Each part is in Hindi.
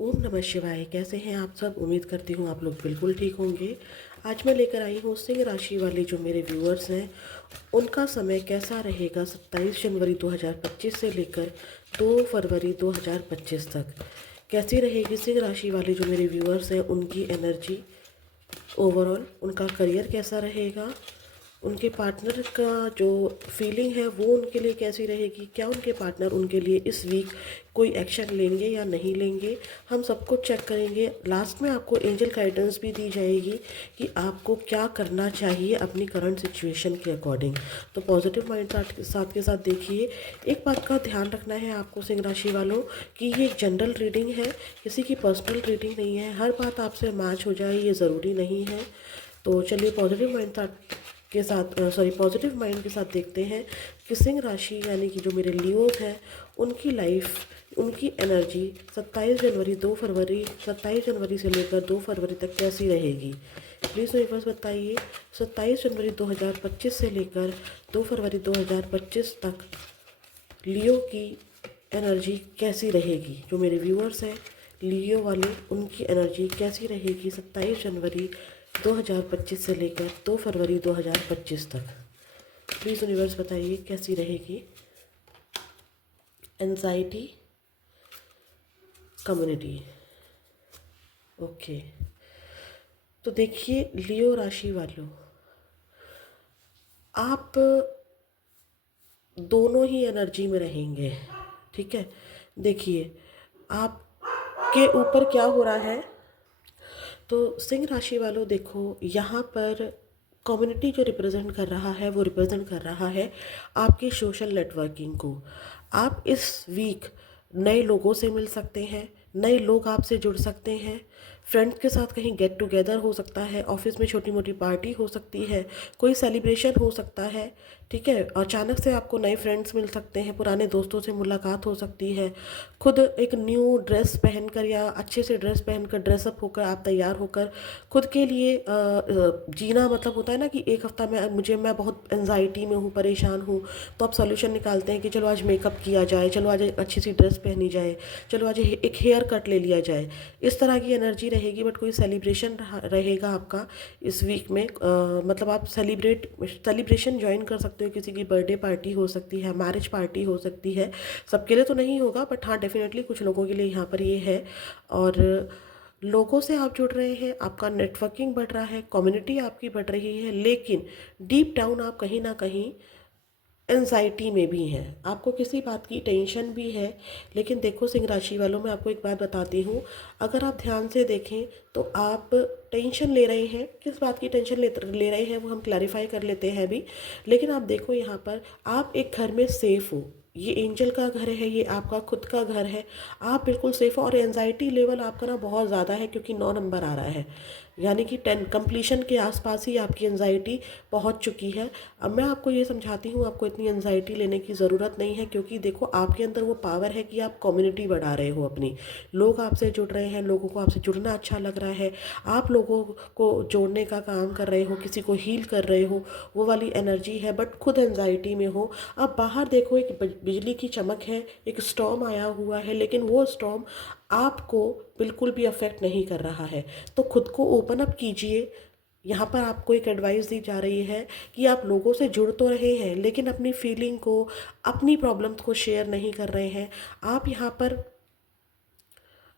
ओम नमः शिवाय। कैसे हैं आप सब? उम्मीद करती हूँ आप लोग बिल्कुल ठीक होंगे। आज मैं लेकर आई हूँ सिंह राशि वाले जो मेरे व्यूअर्स हैं उनका समय कैसा रहेगा 27 जनवरी 2025 से लेकर 2 फरवरी 2025 तक। कैसी रहेगी सिंह राशि वाले जो मेरे व्यूअर्स हैं उनकी एनर्जी ओवरऑल, उनका करियर कैसा रहेगा, उनके पार्टनर का जो फीलिंग है वो उनके लिए कैसी रहेगी, क्या उनके पार्टनर उनके लिए इस वीक कोई एक्शन लेंगे या नहीं लेंगे, हम सब कुछ चेक करेंगे। लास्ट में आपको एंजल गाइडेंस भी दी जाएगी कि आपको क्या करना चाहिए अपनी करंट सिचुएशन के अकॉर्डिंग। तो पॉजिटिव माइंड साथ के साथ देखिए। एक बात का ध्यान रखना है आपको सिंह राशि वालों कि ये एक जनरल रीडिंग है, किसी की पर्सनल रीडिंग नहीं है। हर बात आपसे मैच हो जाए ये ज़रूरी नहीं है। तो चलिए पॉजिटिव माइंड के साथ देखते हैं कि सिंह राशि यानी कि जो मेरे लियोज हैं उनकी लाइफ, उनकी एनर्जी 27 जनवरी से लेकर 2 फरवरी तक कैसी रहेगी। प्लीज़ यूनिवर्स बताइए 27 जनवरी 2025 से लेकर 2 फरवरी 2025 तक लियो की एनर्जी कैसी रहेगी। जो मेरे व्यूअर्स हैं लियो वाले उनकी एनर्जी कैसी रहेगी 27 जनवरी 2025 से लेकर 2 फरवरी 2025 तक। प्लीज़ यूनिवर्स बताइए कैसी रहेगी। Anxiety community, okay. तो देखिए लियो राशि वालों, आप दोनों ही एनर्जी में रहेंगे, ठीक है। देखिए आपके ऊपर क्या हो रहा है। तो सिंह राशि वालों देखो, यहाँ पर कम्युनिटी जो रिप्रेजेंट कर रहा है वो रिप्रेजेंट कर रहा है आपकी सोशल नेटवर्किंग को। आप इस वीक नए लोगों से मिल सकते हैं, नए लोग आपसे जुड़ सकते हैं। फ्रेंड्स के साथ कहीं गेट टुगेदर हो सकता है, ऑफिस में छोटी मोटी पार्टी हो सकती है, कोई सेलिब्रेशन हो सकता है, ठीक है। अचानक से आपको नए फ्रेंड्स मिल सकते हैं, पुराने दोस्तों से मुलाकात हो सकती है। खुद एक न्यू ड्रेस पहनकर या अच्छे से ड्रेस पहनकर ड्रेसअप होकर आप तैयार होकर खुद के लिए जीना, मतलब होता है ना कि एक हफ्ता में मैं बहुत एनजाइटी में हूँ, परेशान हूँ, तो आप सोल्यूशन निकालते हैं कि चलो आज मेकअप किया जाए, चलो आज एक अच्छी सी ड्रेस पहनी जाए, चलो आज एक हेयर कट ले लिया जाए। इस तरह की एनर्जी रहेगी। बट कोई सेलिब्रेशन रहेगा आपका इस वीक में, मतलब आप सेलिब्रेशन ज्वाइन कर सकते हो। किसी की बर्थडे पार्टी हो सकती है, मैरिज पार्टी हो सकती है। सबके लिए तो नहीं होगा बट हाँ डेफिनेटली कुछ लोगों के लिए यहाँ पर ये है। और लोगों से आप जुड़ रहे हैं, आपका नेटवर्किंग बढ़ रहा है, कम्युनिटी आपकी बढ़ रही है, लेकिन डीप डाउन आप कहीं ना कहीं एनजाइटी में भी हैं, आपको किसी बात की टेंशन भी है। लेकिन देखो सिंह राशि वालों, मैं आपको एक बात बताती हूँ, अगर आप ध्यान से देखें तो आप टेंशन ले रहे हैं। किस बात की टेंशन ले रहे हैं वो हम क्लैरिफाई कर लेते हैं अभी। लेकिन आप देखो यहाँ पर आप एक घर में सेफ़ हो, ये एंजल का घर है, ये आपका खुद का घर है, आप बिल्कुल सेफ हो। और एनजाइटी लेवल आपका ना बहुत ज़्यादा है क्योंकि 9 नंबर आ रहा है, यानी कि 10 कंप्लीशन के आसपास ही आपकी एनजाइटी पहुंच चुकी है। अब मैं आपको ये समझाती हूँ, आपको इतनी एनजाइटी लेने की ज़रूरत नहीं है क्योंकि देखो आपके अंदर वो पावर है कि आप कम्युनिटी बढ़ा रहे हो अपनी, लोग आपसे जुड़ रहे हैं, लोगों को आपसे जुड़ना अच्छा लग रहा है, आप लोगों को जोड़ने का काम कर रहे हो, किसी को हील कर रहे हो, वो वाली एनर्जी है। बट खुद एनजाइटी में हो। अब बाहर देखो एक बिजली की चमक है, एक स्टॉर्म आया हुआ है, लेकिन वो स्टॉर्म आपको बिल्कुल भी अफेक्ट नहीं कर रहा है। तो खुद को ओपन अप कीजिए। यहाँ पर आपको एक एडवाइस दी जा रही है कि आप लोगों से जुड़ तो रहे हैं लेकिन अपनी फीलिंग को, अपनी प्रॉब्लम्स को शेयर नहीं कर रहे हैं। आप यहाँ पर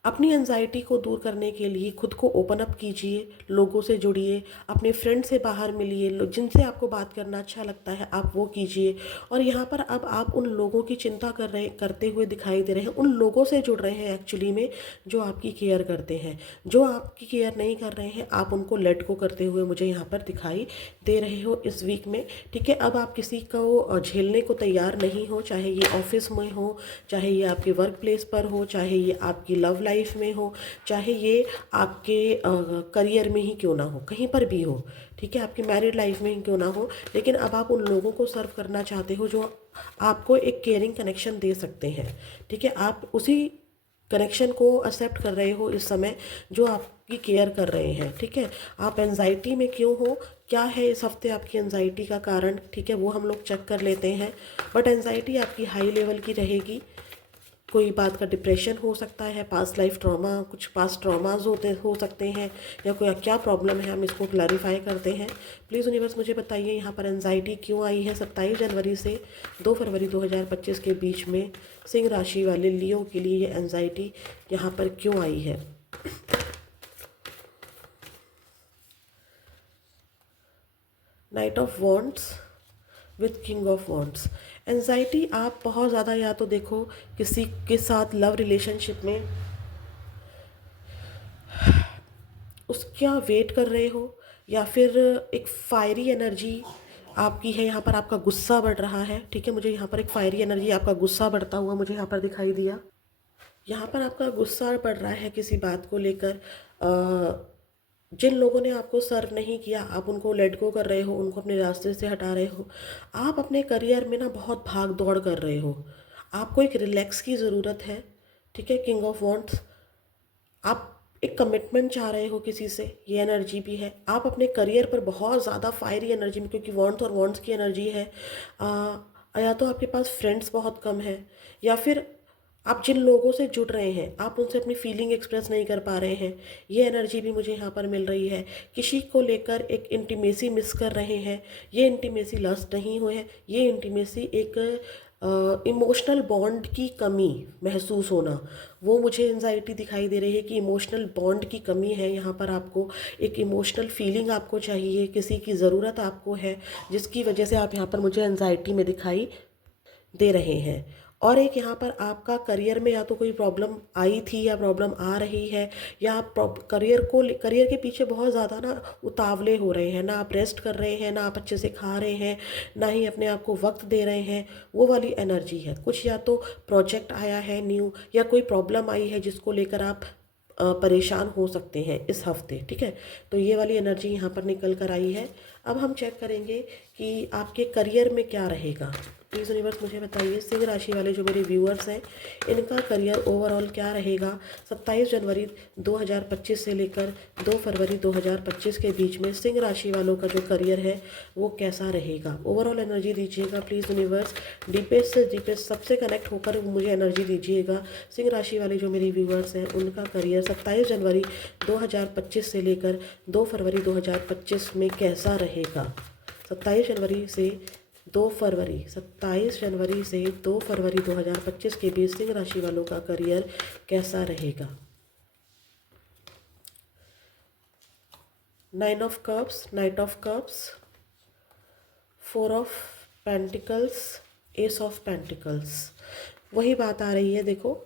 अपनी एनजाइटी को दूर करने के लिए खुद को ओपन अप कीजिए, लोगों से जुड़िए, अपने फ्रेंड से बाहर मिलिए, जिनसे आपको बात करना अच्छा लगता है आप वो कीजिए। और यहाँ पर अब आप उन लोगों की चिंता करते हुए दिखाई दे रहे हैं, उन लोगों से जुड़ रहे हैं एक्चुअली में जो आपकी केयर करते हैं। जो आपकी केयर नहीं कर रहे हैं आप उनको लेट गो करते हुए मुझे यहाँ पर दिखाई दे रहे हो इस वीक में, ठीक है। अब आप किसी को झेलने को तैयार नहीं हो, चाहे ये ऑफिस में हो, चाहे ये आपके वर्क प्लेस पर हो, चाहे ये आपकी लव लाइफ में हो, चाहे ये आपके करियर में ही क्यों ना हो, कहीं पर भी हो, ठीक है, आपकी मैरिड लाइफ में ही क्यों ना हो। लेकिन अब आप उन लोगों को सर्व करना चाहते हो जो आपको एक केयरिंग कनेक्शन दे सकते हैं, ठीक है। आप उसी कनेक्शन को एक्सेप्ट कर रहे हो इस समय जो आपकी केयर कर रहे हैं, ठीक है। आप एनजाइटी में क्यों हो, क्या है इस हफ्ते आपकी एनजाइटी का कारण, ठीक है, वो हम लोग चेक कर लेते हैं। बट एनजाइटी आपकी हाई लेवल की रहेगी। कोई बात का डिप्रेशन हो सकता है, पास्ट लाइफ ट्रॉमा, कुछ पास्ट ट्रॉमाज हो सकते हैं, या कोई क्या प्रॉब्लम है, हम इसको क्लैरिफाई करते हैं। प्लीज़ यूनिवर्स मुझे बताइए यहाँ पर एंजाइटी क्यों आई है 27 जनवरी से 2 फरवरी 2025 के बीच में सिंह राशि वाले लियो के लिए ये एंजाइटी यहाँ पर क्यों आई है। Night of wands with king of wands. Anxiety आप बहुत ज़्यादा या तो देखो किसी के साथ लव रिलेशनशिप में उसका वेट कर रहे हो, या फिर एक फायरी एनर्जी आपकी है, यहाँ पर आपका गुस्सा बढ़ रहा है। ठीक है, मुझे यहाँ पर एक फायरी एनर्जी, आपका गुस्सा बढ़ता हुआ मुझे यहाँ पर दिखाई दिया। यहाँ पर आपका गुस्सा बढ़ रहा है किसी बात को लेकर। जिन लोगों ने आपको सर्व नहीं किया, आप उनको लेट गो कर रहे हो, उनको अपने रास्ते से हटा रहे हो। आप अपने करियर में ना बहुत भाग दौड़ कर रहे हो, आपको एक रिलैक्स की ज़रूरत है। ठीक है, किंग ऑफ वॉन्ड्स, आप एक कमिटमेंट चाह रहे हो किसी से, ये एनर्जी भी है। आप अपने करियर पर बहुत ज़्यादा फायरी एनर्जी में, क्योंकि वॉन्ड्स और वॉन्ड्स की एनर्जी है, या तो आपके पास फ्रेंड्स बहुत कम है, या फिर आप जिन लोगों से जुड़ रहे हैं आप उनसे अपनी फीलिंग एक्सप्रेस नहीं कर पा रहे हैं, ये एनर्जी भी मुझे यहाँ पर मिल रही है। किसी को लेकर एक इंटीमेसी मिस कर रहे हैं, ये इंटीमेसी लस्ट नहीं हुए है, ये इंटीमेसी एक इमोशनल बॉन्ड की कमी महसूस होना, वो मुझे एंजाइटी दिखाई दे रही है कि इमोशनल बॉन्ड की कमी है। यहाँ पर आपको एक इमोशनल फीलिंग आपको चाहिए, किसी की ज़रूरत आपको है, जिसकी वजह से आप यहाँ पर मुझे एंजाइटी में दिखाई दे रहे हैं। और एक यहाँ पर आपका करियर में या तो कोई प्रॉब्लम आई थी या प्रॉब्लम आ रही है, या आप करियर के पीछे बहुत ज़्यादा ना उतावले हो रहे हैं, ना आप रेस्ट कर रहे हैं, ना आप अच्छे से खा रहे हैं, ना ही अपने आप को वक्त दे रहे हैं, वो वाली एनर्जी है। कुछ या तो प्रोजेक्ट आया है न्यू, या कोई प्रॉब्लम आई है जिसको लेकर आप परेशान हो सकते हैं इस हफ्ते। ठीक है, तो ये वाली एनर्जी यहाँ पर निकल कर आई है। अब हम चेक करेंगे कि आपके करियर में क्या रहेगा। प्लीज़ यूनिवर्स मुझे बताइए, सिंह राशि वाले जो मेरे व्यूअर्स हैं, इनका करियर ओवरऑल क्या रहेगा 27 जनवरी 2025 से लेकर 2 फरवरी 2025 के बीच में सिंह राशि वालों का जो करियर है वो कैसा रहेगा। ओवरऑल एनर्जी दीजिएगा प्लीज़ यूनिवर्स, डीपेस्ट से डीपेस्ट सबसे कनेक्ट होकर मुझे एनर्जी दीजिएगा। सिंह राशि वाले जो मेरे व्यूअर्स हैं उनका करियर 27 जनवरी 2025 से लेकर 2 फरवरी 2025 में कैसा रहेगा। 27 जनवरी से 2 फरवरी 2025 के बीच सिंह राशि वालों का करियर कैसा रहेगा। 9 of cups, night of cups, 4 of pentacles, S of pentacles. वही बात आ रही है, देखो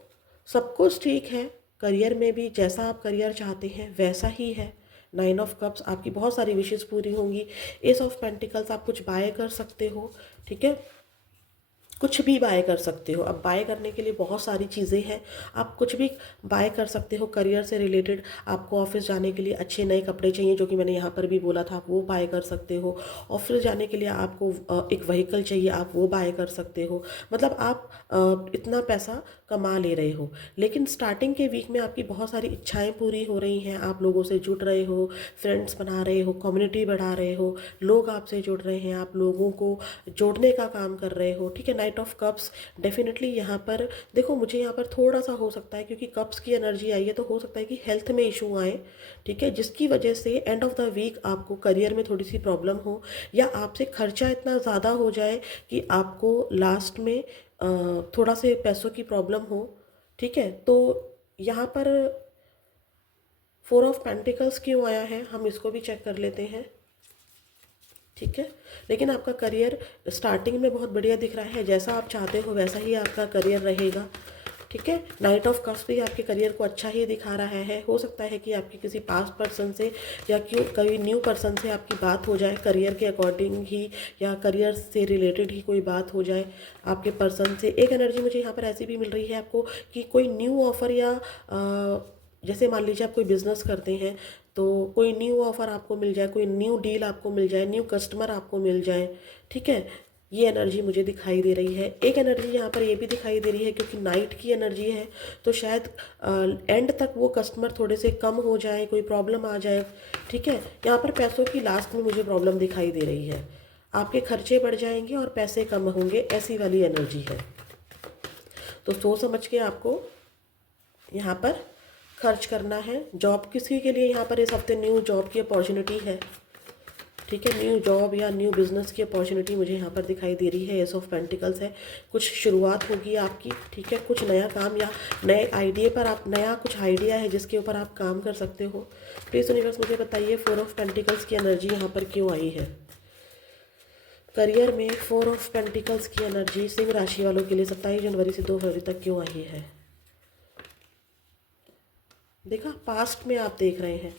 सब कुछ ठीक है, करियर में भी जैसा आप करियर चाहते हैं वैसा ही है। 9 ऑफ कप्स, आपकी बहुत सारी विशेष पूरी होंगी। एस ऑफ पेंटिकल्स, आप कुछ बाय कर सकते हो। ठीक है, कुछ भी बाय कर सकते हो। अब बाय करने के लिए बहुत सारी चीज़ें हैं, आप कुछ भी बाय कर सकते हो करियर से रिलेटेड। आपको ऑफिस जाने के लिए अच्छे नए कपड़े चाहिए, जो कि मैंने यहाँ पर भी बोला था, आप वो बाय कर सकते हो। ऑफिस जाने के लिए आपको एक व्हीकल चाहिए, आप वो बाय कर सकते हो। मतलब आप इतना पैसा कमा ले रहे हो। लेकिन स्टार्टिंग के वीक में आपकी बहुत सारी इच्छाएं पूरी हो रही हैं, आप लोगों से जुड़ रहे हो, फ्रेंड्स बना रहे हो, कम्युनिटी बढ़ा रहे हो, लोग आपसे जुड़ रहे हैं, आप लोगों को जोड़ने का काम कर रहे हो। ठीक है, नाइट ऑफ कप्स डेफिनेटली यहाँ पर देखो, मुझे यहाँ पर थोड़ा सा हो सकता है, क्योंकि कप्स की एनर्जी आई है, तो हो सकता है कि हेल्थ में इशू आए। ठीक है, जिसकी वजह से एंड ऑफ द वीक आपको करियर में थोड़ी सी प्रॉब्लम हो, या आपसे खर्चा इतना ज़्यादा हो जाए कि आपको लास्ट में थोड़ा से पैसों की प्रॉब्लम हो। ठीक है, तो यहाँ पर 4 ऑफ पेंटिकल्स क्यों आया है, हम इसको भी चेक कर लेते हैं। ठीक है, लेकिन आपका करियर स्टार्टिंग में बहुत बढ़िया दिख रहा है, जैसा आप चाहते हो वैसा ही आपका करियर रहेगा। ठीक है, नाइट ऑफ कप्स भी आपके करियर को अच्छा ही दिखा रहा है। हो सकता है कि आपकी किसी पास्ट पर्सन से या क्यों कोई न्यू पर्सन से आपकी बात हो जाए करियर के अकॉर्डिंग ही, या करियर से रिलेटेड ही कोई बात हो जाए आपके पर्सन से। एक एनर्जी मुझे यहाँ पर ऐसी भी मिल रही है आपको कि कोई न्यू ऑफ़र, या जैसे मान लीजिए आप कोई बिज़नेस करते हैं तो कोई न्यू ऑफ़र आपको मिल जाए, कोई न्यू डील आपको मिल जाए, न्यू कस्टमर आपको मिल जाए। ठीक है, ये एनर्जी मुझे दिखाई दे रही है। एक एनर्जी यहाँ पर ये भी दिखाई दे रही है, क्योंकि नाइट की एनर्जी है तो शायद एंड तक वो कस्टमर थोड़े से कम हो जाए, कोई प्रॉब्लम आ जाए। ठीक है, यहाँ पर पैसों की लास्ट में मुझे प्रॉब्लम दिखाई दे रही है, आपके खर्चे बढ़ जाएंगे और पैसे कम होंगे, ऐसी वाली एनर्जी है। तो सोच समझ के आपको यहाँ पर खर्च करना है। जॉब किसी के लिए यहाँ पर इस हफ्ते न्यू जॉब की अपॉर्चुनिटी है, ठीक है, न्यू जॉब या न्यू बिजनेस की अपॉर्चुनिटी मुझे यहाँ पर दिखाई दे रही है। एस ऑफ पेंटिकल्स है, कुछ शुरुआत होगी आपकी, ठीक है, कुछ नया काम या नए आइडिया पर आप, नया कुछ आइडिया है जिसके ऊपर आप काम कर सकते हो। प्लीज़ यूनिवर्स मुझे बताइए 4 ऑफ पेंटिकल्स की एनर्जी यहाँ पर क्यों आई है। करियर में 4 ऑफ पेंटिकल्स की एनर्जी सिंह राशि वालों के लिए 27 जनवरी से 2 फरवरी तक क्यों आई है। देखा, पास्ट में आप देख रहे हैं,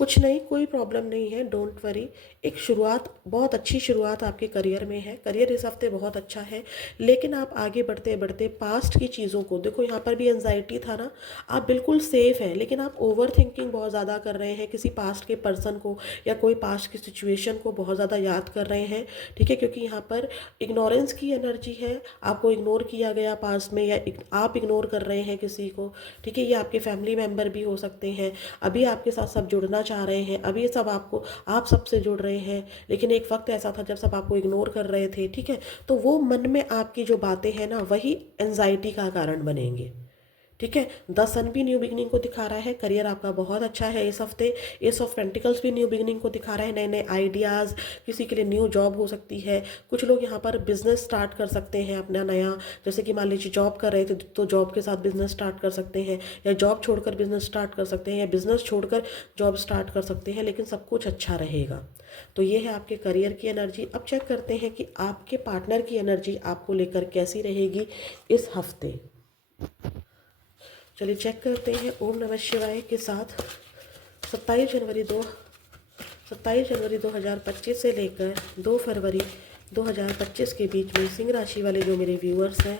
कुछ नहीं, कोई प्रॉब्लम नहीं है, डोंट वरी। एक शुरुआत, बहुत अच्छी शुरुआत आपके करियर में है। करियर इस हफ्ते बहुत अच्छा है, लेकिन आप आगे बढ़ते बढ़ते पास्ट की चीज़ों को देखो। यहाँ पर भी एंजाइटी था ना, आप बिल्कुल सेफ हैं, लेकिन आप ओवर थिंकिंग बहुत ज़्यादा कर रहे हैं, किसी पास्ट के पर्सन को या कोई पास्ट की सिचुएशन को बहुत ज़्यादा याद कर रहे हैं, ठीक है, क्योंकि यहाँ पर इग्नोरेंस की एनर्जी है। आपको इग्नोर किया गया पास्ट में, या आप इग्नोर कर रहे हैं किसी को, ठीक है। ये आपके फैमिली मेम्बर भी हो सकते हैं, अभी आपके साथ सब जुड़ना चाह रहे हैं, अभी ये सब आपको, आप सबसे जुड़ रहे हैं, लेकिन एक वक्त ऐसा था जब सब आपको इग्नोर कर रहे थे, ठीक है। तो वो मन में आपकी जो बातें हैं ना, वही एंजाइटी का कारण बनेंगे, ठीक है। द सन भी न्यू बिगनिंग को दिखा रहा है, करियर आपका बहुत अच्छा है इस हफ्ते। एस ऑफ पेंटिकल्स भी न्यू बिगनिंग को दिखा रहा है, नए नए आइडियाज़, किसी के लिए न्यू जॉब हो सकती है। कुछ लोग यहाँ पर बिजनेस स्टार्ट कर सकते हैं अपना नया, जैसे कि मान लीजिए जॉब कर रहे थे तो जॉब के साथ बिजनेस स्टार्ट कर सकते हैं, या जॉब छोड़कर बिजनेस स्टार्ट कर सकते हैं, या बिजनेस छोड़कर जॉब स्टार्ट कर सकते हैं, लेकिन सब कुछ अच्छा रहेगा। तो ये है आपके करियर की एनर्जी। अब चेक करते हैं कि आपके पार्टनर की एनर्जी आपको लेकर कैसी रहेगी इस हफ्ते। चलिए चेक करते हैं। ओम नमः शिवाय के साथ 27 जनवरी 2025 से लेकर 2 फरवरी 2025 के बीच में सिंह राशि वाले जो मेरे व्यूअर्स हैं,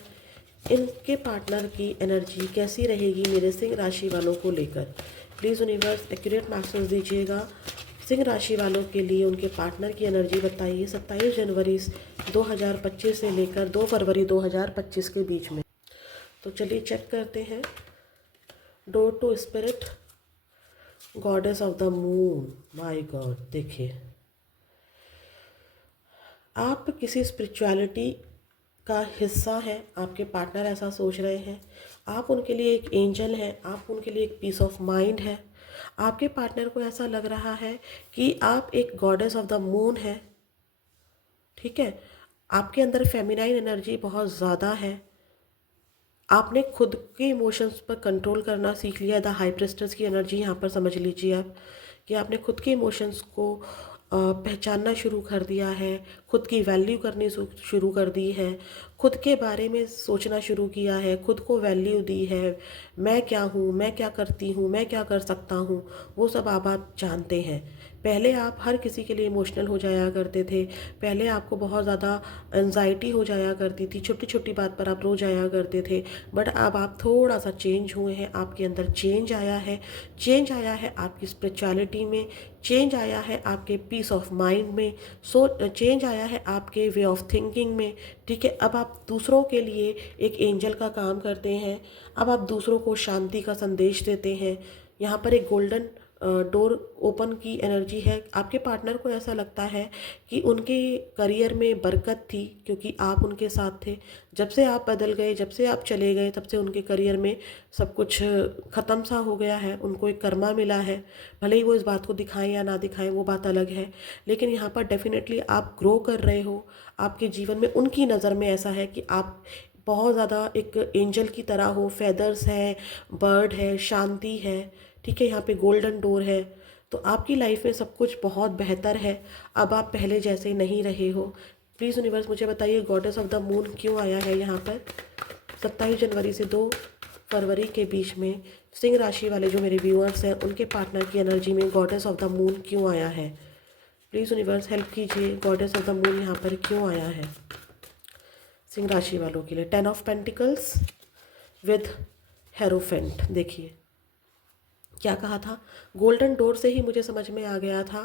इनके पार्टनर की एनर्जी कैसी रहेगी मेरे सिंह राशि वालों को लेकर। प्लीज़ यूनिवर्स एक्यूरेट मैसेज दीजिएगा। सिंह राशि वालों के लिए उनके पार्टनर की एनर्जी बताइए 27 जनवरी 2025 से लेकर 2 फरवरी 2025 के बीच में। तो चलिए चेक करते हैं। Door to spirit, goddess of the moon, my god. देखिए, आप किसी स्पिरिचुअलिटी का हिस्सा है, आपके पार्टनर ऐसा सोच रहे हैं। आप उनके लिए एक एंजल हैं, आप उनके लिए एक पीस ऑफ माइंड है। आपके पार्टनर को ऐसा लग रहा है कि आप एक गॉडेस ऑफ द मून है, ठीक है। आपके अंदर फेमिनाइन एनर्जी बहुत ज़्यादा है। आपने खुद के इमोशंस पर कंट्रोल करना सीख लिया। द हाई प्रेस्टेस की एनर्जी यहाँ पर समझ लीजिए आप, कि आपने खुद के इमोशंस को पहचानना शुरू कर दिया है, खुद की वैल्यू करनी शुरू कर दी है, खुद के बारे में सोचना शुरू किया है, खुद को वैल्यू दी है। मैं क्या हूँ, मैं क्या करती हूँ, मैं क्या कर सकता हूँ, वो सब आप जानते हैं। पहले आप हर किसी के लिए इमोशनल हो जाया करते थे, पहले आपको बहुत ज़्यादा एंजाइटी हो जाया करती थी, छोटी छोटी बात पर आप रो जाया करते थे। बट अब आप थोड़ा सा चेंज हुए हैं, आपके अंदर चेंज आया है। चेंज आया है आपकी स्पिरिचुअलिटी में, चेंज आया है आपके पीस ऑफ माइंड में, चेंज आया है आपके वे ऑफ थिंकिंग में, ठीक है। अब आप दूसरों के लिए एक एंजल का काम करते हैं, अब आप दूसरों को शांति का संदेश देते हैं। यहाँ पर एक गोल्डन डोर ओपन की एनर्जी है। आपके पार्टनर को ऐसा लगता है कि उनके करियर में बरकत थी, क्योंकि आप उनके साथ थे। जब से आप बदल गए, जब से आप चले गए, तब से उनके करियर में सब कुछ ख़त्म सा हो गया है। उनको एक कर्मा मिला है, भले ही वो इस बात को दिखाएं या ना दिखाएं, वो बात अलग है, लेकिन यहाँ पर डेफिनेटली आप ग्रो कर रहे हो। आपके जीवन में उनकी नज़र में ऐसा है कि आप बहुत ज़्यादा एक एंजल की तरह हो, फेदर्स है, बर्ड है, शांति है, ठीक है। यहाँ पे गोल्डन डोर है। तो आपकी लाइफ में सब कुछ बहुत बेहतर है, अब आप पहले जैसे नहीं रहे हो। प्लीज़ यूनिवर्स मुझे बताइए गॉडेस ऑफ द मून क्यों आया है यहाँ पर 27 जनवरी से 2 फरवरी के बीच में। सिंह राशि वाले जो मेरे व्यूअर्स हैं, उनके पार्टनर की एनर्जी में गॉडेस ऑफ द मून क्यों आया है। प्लीज़ यूनिवर्स हेल्प कीजिए, गॉडेस ऑफ द मून यहाँ पर क्यों आया है सिंह राशि वालों के लिए। 10 ऑफ पेंटिकल्स विद हेरोफेंट। देखिए क्या कहा था, गोल्डन डोर से ही मुझे समझ में आ गया था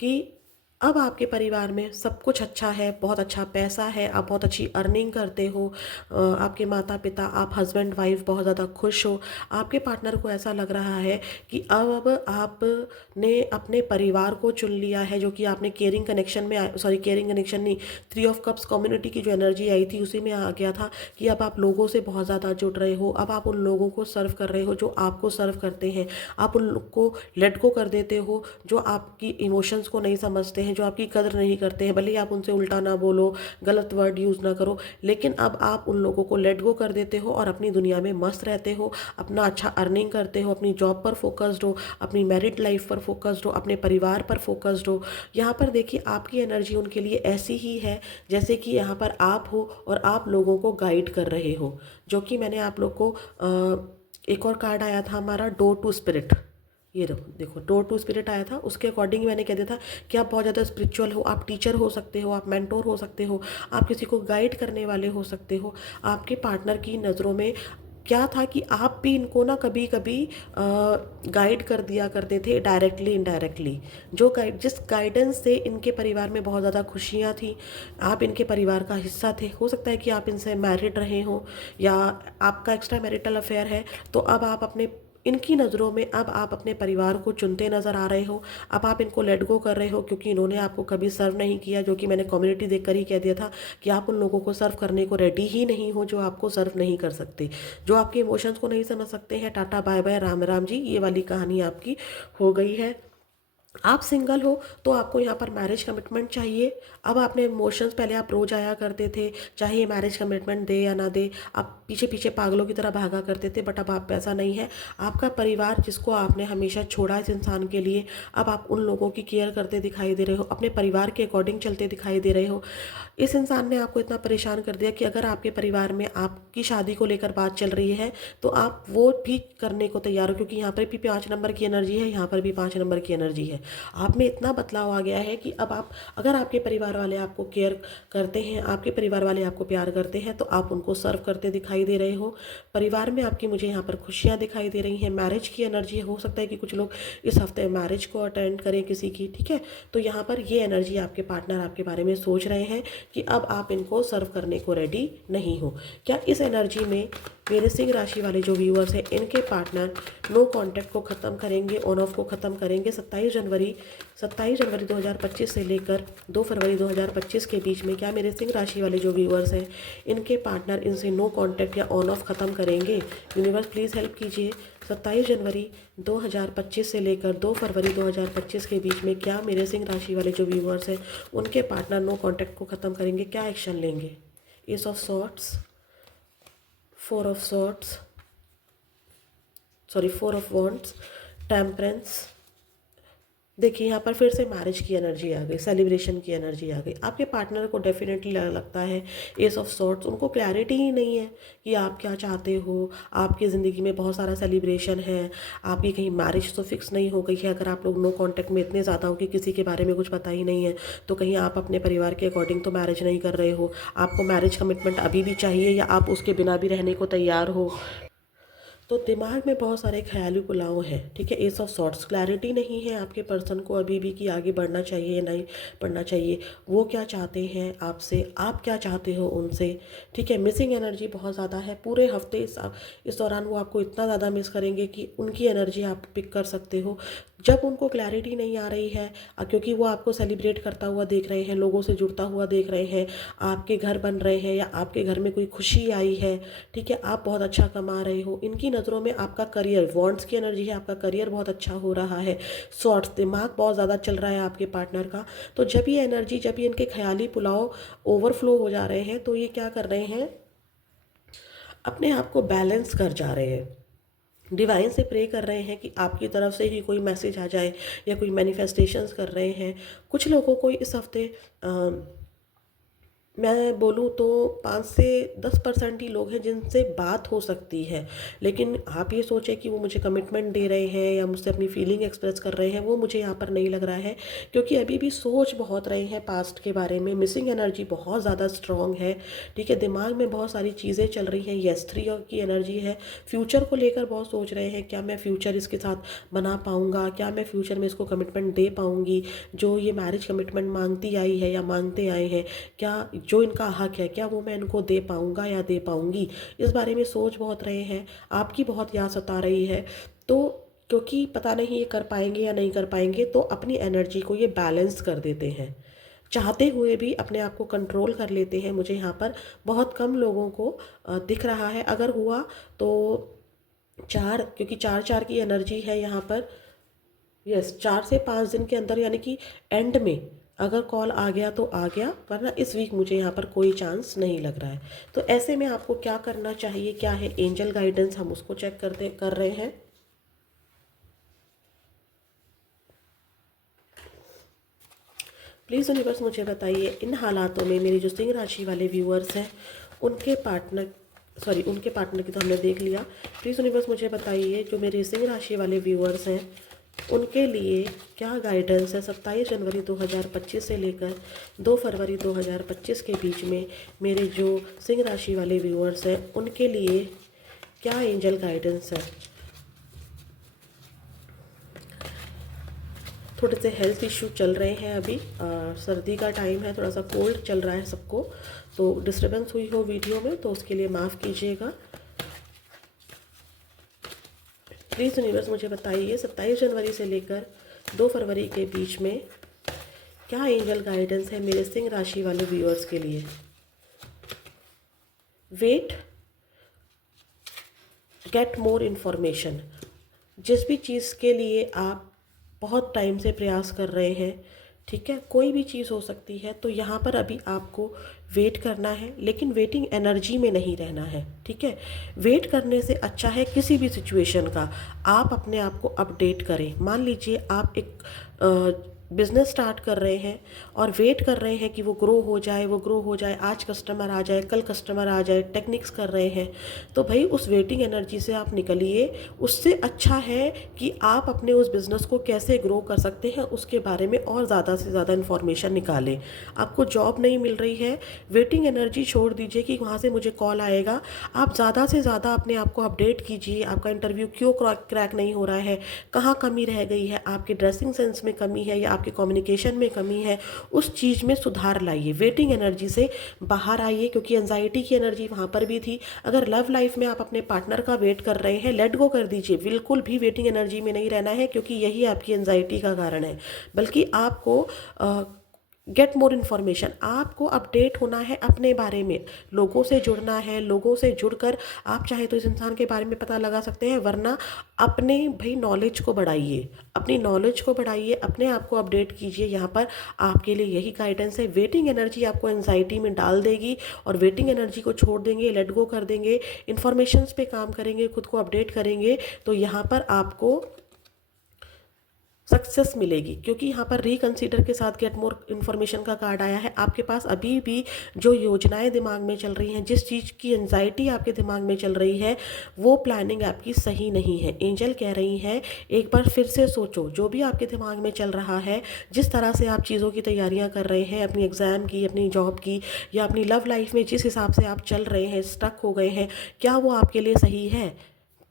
कि अब आपके परिवार में सब कुछ अच्छा है, बहुत अच्छा पैसा है, आप बहुत अच्छी अर्निंग करते हो, आपके माता पिता, आप हस्बैंड वाइफ बहुत ज़्यादा खुश हो। आपके पार्टनर को ऐसा लग रहा है कि अब आपने अपने परिवार को चुन लिया है, जो कि आपने केयरिंग कनेक्शन में, सॉरी केयरिंग कनेक्शन नहीं, थ्री ऑफ कप्स कम्युनिटी की जो एनर्जी आई थी उसी में आ गया था कि अब आप लोगों से बहुत ज़्यादा जुड़ रहे हो। अब आप उन लोगों को सर्व कर रहे हो जो आपको सर्व करते हैं। आप उन लोग को लेट गो कर देते हो जो आपकी इमोशंस को नहीं समझते हैं, जो आपकी कदर नहीं करते हैं। भले ही आप उनसे उल्टा ना बोलो, गलत वर्ड यूज़ ना करो, लेकिन अब आप उन लोगों को लेट गो कर देते हो और अपनी दुनिया में मस्त रहते हो, अपना अच्छा अर्निंग करते हो, अपनी जॉब पर फोकस्ड हो, अपनी मैरिड लाइफ पर फोकस्ड हो, अपने परिवार पर फोकस्ड हो। यहाँ पर देखिए आपकी एनर्जी उनके लिए ऐसी ही है जैसे कि यहाँ पर आप हो और आप लोगों को गाइड कर रहे हो, जो कि मैंने आप लोग को एक और कार्ड आया था हमारा डोर टू स्पिरिट। ये देखो डोर टू स्पिरिट आया था, उसके अकॉर्डिंग मैंने कह दिया था कि आप बहुत ज़्यादा स्पिरिचुअल हो, आप टीचर हो सकते हो, आप मेंटोर हो सकते हो, आप किसी को गाइड करने वाले हो सकते हो। आपके पार्टनर की नज़रों में क्या था कि आप भी इनको ना कभी कभी गाइड कर दिया करते थे, डायरेक्टली इनडायरेक्टली। जिस गाइडेंस से इनके परिवार में बहुत ज़्यादा खुशियाँ थी, आप इनके परिवार का हिस्सा थे। हो सकता है कि आप इनसे मैरिड रहे हो या आपका एक्स्ट्रा मैरिटल अफेयर है, तो अब आप अपने इनकी नज़रों में अब आप अपने परिवार को चुनते नज़र आ रहे हो। अब आप इनको लेट गो कर रहे हो क्योंकि इन्होंने आपको कभी सर्व नहीं किया, जो कि मैंने कम्युनिटी देखकर ही कह दिया था कि आप उन लोगों को सर्व करने को रेडी ही नहीं हो जो आपको सर्व नहीं कर सकते, जो आपके इमोशंस को नहीं समझ सकते हैं। Tata bye bye, Ram Ram ji, ये वाली कहानी आपकी हो गई है। आप सिंगल हो तो आपको यहाँ पर मैरिज कमिटमेंट चाहिए। अब आपने इमोशंस, पहले आप रोज आया करते थे, चाहे ये मैरिज कमिटमेंट दे या ना दे, आप पीछे पीछे पागलों की तरह भागा करते थे, बट अब आप ऐसा नहीं है। आपका परिवार जिसको आपने हमेशा छोड़ा इस इंसान के लिए, अब आप उन लोगों की केयर करते दिखाई दे रहे हो, अपने परिवार के अकॉर्डिंग चलते दिखाई दे रहे हो। इस इंसान ने आपको इतना परेशान कर दिया कि अगर आपके परिवार में आपकी शादी को लेकर बात चल रही है तो आप वो भी करने को तैयार हो, क्योंकि यहाँ पर भी 5 नंबर की एनर्जी है, यहाँ पर भी 5 नंबर की एनर्जी है। आप में इतना बदलाव आ गया है कि अब आप, अगर आपके परिवार वाले आपको केयर करते हैं, आपके परिवार वाले आपको प्यार करते हैं, तो आप उनको सर्व करते दिखाई दे रहे हो। परिवार में आपकी मुझे यहाँ पर खुशियाँ दिखाई दे रही हैं। मैरिज की एनर्जी हो सकता है कि कुछ लोग इस हफ्ते मैरिज को अटेंड करें किसी की, ठीक है। तो यहाँ पर ये एनर्जी आपके पार्टनर आपके बारे में सोच रहे हैं कि अब आप इनको सर्व करने को रेडी नहीं हो। क्या इस एनर्जी में मेरे सिंह राशि वाले जो व्यूअर्स हैं, इनके पार्टनर नो कांटेक्ट को ख़त्म करेंगे, ऑन ऑफ को ख़त्म करेंगे 27 जनवरी 2025 से लेकर 2 फरवरी 2025 के बीच में? क्या मेरे सिंह राशि वाले जो व्यूअर्स हैं, इनके पार्टनर इनसे नो कांटेक्ट या ऑन ऑफ ख़त्म करेंगे? यूनिवर्स प्लीज़ हेल्प कीजिए। 27 जनवरी 2025 से लेकर 2 फरवरी 2025 के बीच में क्या मेरे सिंह राशि वाले जो व्यूअर्स हैं, उनके पार्टनर नो कांटेक्ट को ख़त्म करेंगे? क्या एक्शन लेंगे? Ace of swords, 4 of swords, sorry 4 of wands, temperance. देखिए यहाँ पर फिर से मैरिज की एनर्जी आ गई, सेलिब्रेशन की एनर्जी आ गई। आपके पार्टनर को डेफिनेटली लगता है, एस ऑफ सॉर्ट्स, उनको क्लैरिटी ही नहीं है कि आप क्या चाहते हो। आपकी ज़िंदगी में बहुत सारा सेलिब्रेशन है, आपकी कहीं मैरिज तो फिक्स नहीं हो गई है। अगर आप लोग नो कांटेक्ट में इतने ज़्यादा हो कि किसी के बारे में कुछ पता ही नहीं है, तो कहीं आप अपने परिवार के अकॉर्डिंग तो मैरिज नहीं कर रहे हो। आपको मैरिज कमिटमेंट अभी भी चाहिए या आप उसके बिना भी रहने को तैयार हो। तो दिमाग में बहुत सारे ख्याली पुलाव हैं, ठीक है। एस ऑफ सॉर्ट्स, क्लैरिटी नहीं है आपके पर्सन को अभी भी कि आगे बढ़ना चाहिए नहीं बढ़ना चाहिए, वो क्या चाहते हैं आपसे, आप क्या चाहते हो उनसे, ठीक है। मिसिंग एनर्जी बहुत ज़्यादा है पूरे हफ्ते। इस दौरान वो आपको इतना ज़्यादा मिस करेंगे कि उनकी एनर्जी आप पिक कर सकते हो। जब उनको क्लैरिटी नहीं आ रही है, क्योंकि वो आपको सेलिब्रेट करता हुआ देख रहे हैं, लोगों से जुड़ता हुआ देख रहे हैं, आपके घर बन रहे हैं या आपके घर में कोई खुशी आई है, ठीक है, आप बहुत अच्छा कमा रहे हो, इनकी नज़रों में आपका करियर, वॉन्ट्स की एनर्जी है, आपका करियर बहुत अच्छा हो रहा है। सॉर्ट्स, दिमाग बहुत ज़्यादा चल रहा है आपके पार्टनर का। तो जब ये एनर्जी, जब ये इनके ख्याली पुलाव ओवरफ्लो हो जा रहे हैं, तो ये क्या कर रहे हैं, अपने आप को बैलेंस कर जा रहे हैं। डिवाइन से प्रे कर रहे हैं कि आपकी तरफ से ही कोई मैसेज आ जाए या कोई मैनिफेस्टेशंस कर रहे हैं। कुछ लोगों को इस हफ्ते मैं बोलूँ तो 5 से 10% ही लोग हैं जिनसे बात हो सकती है। लेकिन आप ये सोचें कि वो मुझे कमिटमेंट दे रहे हैं या मुझसे अपनी फीलिंग एक्सप्रेस कर रहे हैं, वो मुझे यहाँ पर नहीं लग रहा है। क्योंकि अभी भी सोच बहुत रहे हैं पास्ट के बारे में, मिसिंग एनर्जी बहुत ज़्यादा स्ट्रॉन्ग है। ठीक है, दिमाग में बहुत सारी चीज़ें चल रही हैं। यस 3 की एनर्जी है। फ्यूचर को लेकर बहुत सोच रहे हैं, क्या मैं फ्यूचर इसके साथ बना पाऊँगा, क्या मैं फ्यूचर में इसको कमिटमेंट दे पाऊँगी, जो ये मैरिज कमिटमेंट मांगती आई है या मांगते आए हैं, क्या जो इनका हक है क्या वो मैं इनको दे पाऊँगा या दे पाऊँगी। इस बारे में सोच बहुत रहे हैं। आपकी बहुत याद सता रही है। तो क्योंकि पता नहीं ये कर पाएंगे या नहीं कर पाएंगे, तो अपनी एनर्जी को ये बैलेंस कर देते हैं। चाहते हुए भी अपने आप को कंट्रोल कर लेते हैं। मुझे यहाँ पर बहुत कम लोगों को दिख रहा है। अगर हुआ तो 4, क्योंकि 4-4 की एनर्जी है यहाँ पर। यस, 4 से 5 दिन के अंदर, यानी कि एंड में अगर कॉल आ गया तो आ गया, वरना इस वीक मुझे यहाँ पर कोई चांस नहीं लग रहा है। तो ऐसे में आपको क्या करना चाहिए, क्या है एंजल गाइडेंस, हम उसको चेक कर रहे हैं। प्लीज़ यूनिवर्स मुझे बताइए, इन हालातों में मेरी जो सिंह राशि वाले व्यूअर्स हैं, उनके पार्टनर की तो हमने देख लिया। प्लीज़ यूनिवर्स मुझे बताइए, जो मेरे सिंह राशि वाले व्यूअर्स हैं उनके लिए क्या गाइडेंस है 27 जनवरी 2025 से लेकर 2 फरवरी 2025 के बीच में। मेरे जो सिंह राशि वाले व्यूअर्स हैं उनके लिए क्या एंजल गाइडेंस है। थोड़े से हेल्थ इश्यू चल रहे हैं अभी, सर्दी का टाइम है, थोड़ा सा कोल्ड चल रहा है सबको, तो डिस्टर्बेंस हुई हो वीडियो में तो उसके लिए माफ़ कीजिएगा। प्लीज़ यूनिवर्स मुझे बताइए 27 जनवरी से लेकर 2 फरवरी के बीच में क्या एंजल गाइडेंस है मेरे सिंह राशि वाले व्यूअर्स के लिए। Wait, get more information. जिस भी चीज़ के लिए आप बहुत टाइम से प्रयास कर रहे हैं, ठीक है, कोई भी चीज़ हो सकती है, तो यहाँ पर अभी आपको वेट करना है, लेकिन वेटिंग एनर्जी में नहीं रहना है। ठीक है, वेट करने से अच्छा है किसी भी सिचुएशन का आप अपने आप को अपडेट करें। मान लीजिए आप एक बिज़नेस स्टार्ट कर रहे हैं और वेट कर रहे हैं कि वो ग्रो हो जाए, आज कस्टमर आ जाए, कल कस्टमर आ जाए, टेक्निक्स कर रहे हैं, तो भाई उस वेटिंग एनर्जी से आप निकलिए। उससे अच्छा है कि आप अपने उस बिज़नेस को कैसे ग्रो कर सकते हैं उसके बारे में और ज़्यादा से ज़्यादा इन्फॉर्मेशन निकालें। आपको जॉब नहीं मिल रही है, वेटिंग एनर्जी छोड़ दीजिए कि वहाँ से मुझे कॉल आएगा। आप ज़्यादा से ज़्यादा अपने आप को अपडेट कीजिए, आपका इंटरव्यू क्यों क्रैक नहीं हो रहा है, कहाँ कमी रह गई है, आपके ड्रेसिंग सेंस में कमी है या आपके कम्युनिकेशन में कमी है, उस चीज़ में सुधार लाइए। वेटिंग एनर्जी से बाहर आइए, क्योंकि एंजाइटी की एनर्जी वहाँ पर भी थी। अगर लव लाइफ में आप अपने पार्टनर का वेट कर रहे हैं, लेट गो कर दीजिए, बिल्कुल भी वेटिंग एनर्जी में नहीं रहना है, क्योंकि यही आपकी एंजाइटी का कारण है। बल्कि आपको गेट मोर इन्फॉर्मेशन, आपको अपडेट होना है अपने बारे में, लोगों से जुड़ना है। लोगों से जुड़कर आप चाहे तो इस इंसान के बारे में पता लगा सकते हैं, वरना अपने भाई नॉलेज को बढ़ाइए, अपनी नॉलेज को बढ़ाइए, अपने आप को अपडेट कीजिए। यहाँ पर आपके लिए यही गाइडेंस है। वेटिंग एनर्जी आपको एंजाइटी में डाल देगी, और वेटिंग एनर्जी को छोड़ देंगे, लेट गो कर देंगे, इन्फॉर्मेशंस पे काम करेंगे, खुद को अपडेट करेंगे, तो यहाँ पर आपको सक्सेस मिलेगी। क्योंकि यहाँ पर रिकंसीडर के साथ गेट मोर इन्फॉर्मेशन का कार्ड आया है। आपके पास अभी भी जो योजनाएं दिमाग में चल रही हैं, जिस चीज़ की एंजाइटी आपके दिमाग में चल रही है, वो प्लानिंग आपकी सही नहीं है। एंजल कह रही हैं एक बार फिर से सोचो, जो भी आपके दिमाग में चल रहा है, जिस तरह से आप चीज़ों की तैयारियाँ कर रहे हैं, अपनी एग्ज़ाम की, अपनी जॉब की, या अपनी लव लाइफ में जिस हिसाब से आप चल रहे हैं, स्टक हो गए हैं, क्या वो आपके लिए सही है।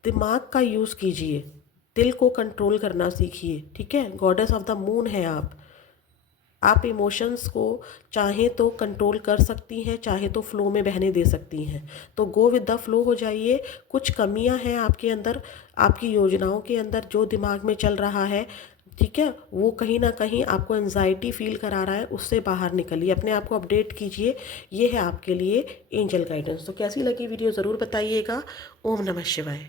दिमाग का यूज़ कीजिए, दिल को कंट्रोल करना सीखिए। ठीक है, गॉडेस ऑफ द मून है आप इमोशंस को चाहे तो कंट्रोल कर सकती हैं, चाहे तो फ्लो में बहने दे सकती हैं। तो गो विद द फ्लो हो जाइए। कुछ कमियां हैं आपके अंदर, आपकी योजनाओं के अंदर, जो दिमाग में चल रहा है, ठीक है, वो कहीं ना कहीं आपको एंजाइटी फील करा रहा है, उससे बाहर निकलिए, अपने आप को अपडेट कीजिए। ये है आपके लिए एंजल गाइडेंस। तो कैसी लगी वीडियो ज़रूर बताइएगा। ओम नमः शिवाय।